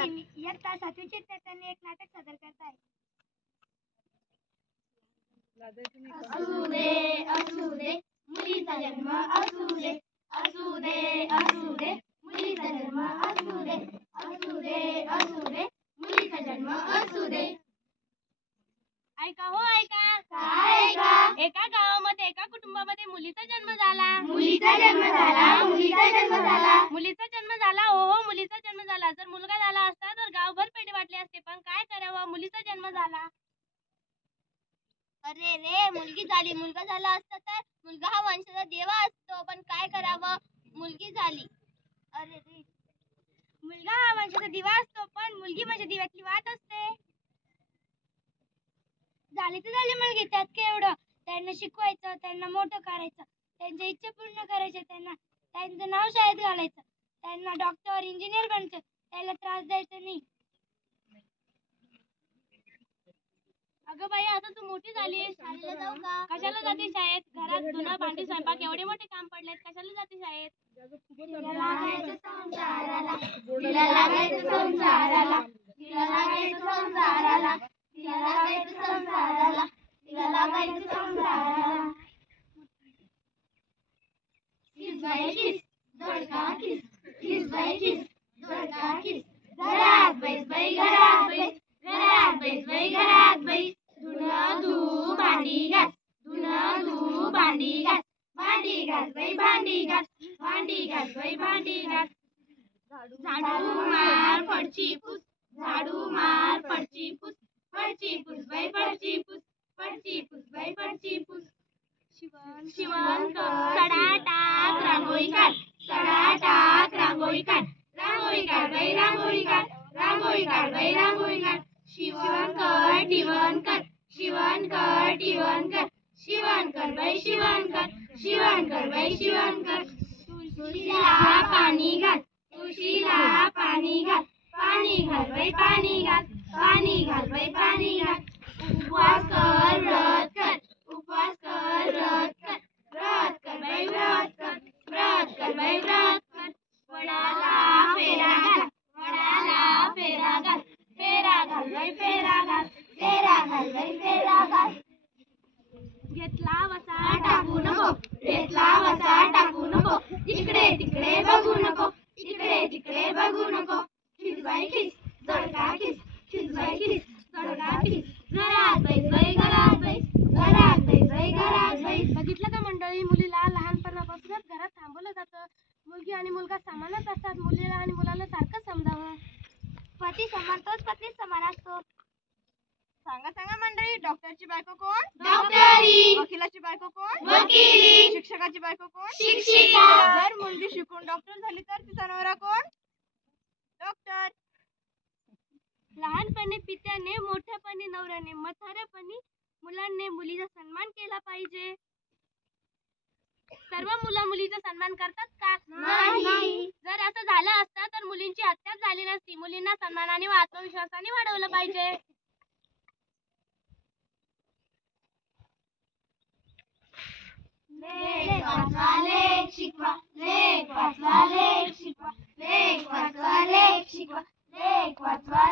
नमस्कार. इयत्ता 7वीचे विद्यार्थ्यांनी एक नाटक सादर करत आहे. असू दे असू दे मुलीचा जन्म असू दे असू दे असू दे मुलीचा जन्म असू दे असू दे असू दे मुलीचा जन्म असू दे. ऐका हो ऐका. काय ऐका? एका गावामध्ये एका कुटुंबामध्ये मुलीचा जन्म झाला. मुलीचा जन्म झाला. मुलीचा जन्म झाला. मुलीचा जन्म झाला. हो मुलीचा जन्म झाला. जर मुलगा झाला असता तर गावभर पेढे वाटले असते, पण काय करावं, मुलीचा जन्म झाला. अरे रे, मुलगी झाली. मुलगा झाला असता तर मुलगा हा वंशाचा देवा असतो, पण काय करावं, मुलगी झाली. अरे रे, मुलगा हा वंशाचा दिवा असतो, पण मुलगी म्हणजे दिव्यातली वात असते. झाली तर झाली मुलगी, त्यात काय एवढं. त्यांना शिकवायचं, त्यांना मोठं करायचं, त्यांच्या इच्छा पूर्ण करायच्या, त्यांचं नाव शाळेत घालायचं, त्यांना डॉक्टर इंजिनियर बनायचं, त्याला त्रास द्यायचा नाही. अगं बाई, आता तू मोठी झालीस, शाळेला जाऊ का? कशाला जाते शाळेत? घरात धुणं भांडी स्वयंपाक एवढे मोठे काम पडलेत, कशाला जाते शाळेत? तिला लागायचं संसाराला, तिला लागायचं संसाराला, तिला लागायचं संसाराला, तिला लागायचं संसाराला, तिला लागायचं संसाराला. किस बाई किस, दोडका किस, किस बाई किस, दोडका किस. घरात बैस बाई, घरात बैस, घरात बैस बाई, घरात बैस. धुणं धू भांडी घास, धुणं धू भांडी घास, भांडी घास बाई, भांडी घास, भांडी घास बाई, भांडी घास. झाडू मार फडची पुस, झाडू मार फडची पुस, फडची पुस बाई, फडची पुस, फडची पुस बाई, फडची पुस. शिवण कर, सडा टाक, रांगोळी काढ, सडा टाक, रांगोळी काढ, रांगोळी काढ बाई, रांगोळी काढ, रांगोळी काढ बाई, रांगोळी काढ. शिवण कर, टिवण कर, शिवण कर, टिवण कर, शिवण कर बाई, शिवण कर, शिवण कर बाई, शिवण कर. तुळशीला पाणी घाल, तुळशीला पाणी घाल, पाणी घाल बाई, पाणी घाल, पाणी घाल बाई, पाणी घाल. उपवास कर, व्रत कर, उपवास कर, व्रत कर, व्रत कर बाई, व्रत कर, व्रत कर बाई, व्रत कर. वडाला फेरा घाल, वडाला फेरा घाल, फेरा घाल बाई, फेरा घाल, फेरा घाल बाई, फेरा घाल. घेतला वसा टाकू नको, घेतला वसा टाकू नको, इकडे तिकडे बघू नको, इकडे तिकडे बघू नको. खिस बाई खिस, दोडका खिस, खिस बाई खिस, दोडका खिस. घरात बैस बाई, घरात बैस, घरात बैस बाई, घरात बैस. बघितलं का मंडळी, मुलीला लहानपणापासूनच घरात थांबवलं जातं. मुलगी आणि मुलगा समानच असतात, मुलीला आणि मुलाला सारखं समजावं. पती समान तोच पत्नी समान असतो. सांगा सांगा मंडळी, डॉक्टरची बायको कोण? डॉक्टरी. वकिलाची बायको कोण? वकिली. शिक्षकाची बायको कोण? शिक्षिका. जर मुलगी शिकून डॉक्टर झाली तर तिचा नवरा कोण? डॉक्टर. लहानपणी पित्याने, मोठ्यापणी नवऱ्याने, म्हाताऱ्यापणी मुलांनी मुलीचा सन्मान केला पाहिजे. सर्व मुलं मुलीचा सन्मान करतात का? नाही. जर असं झालं असतं तर मुलींची हत्याच झाली नसती. मुलींना सन्मानाने व आत्मविश्वासाने वाढवलं पाहिजे. लेख वाचवा, लेख शिकवा, लेख वाचवा, लेख शिकवा, लेख वाचवा, लेख शिकवा, लेख वाचवा,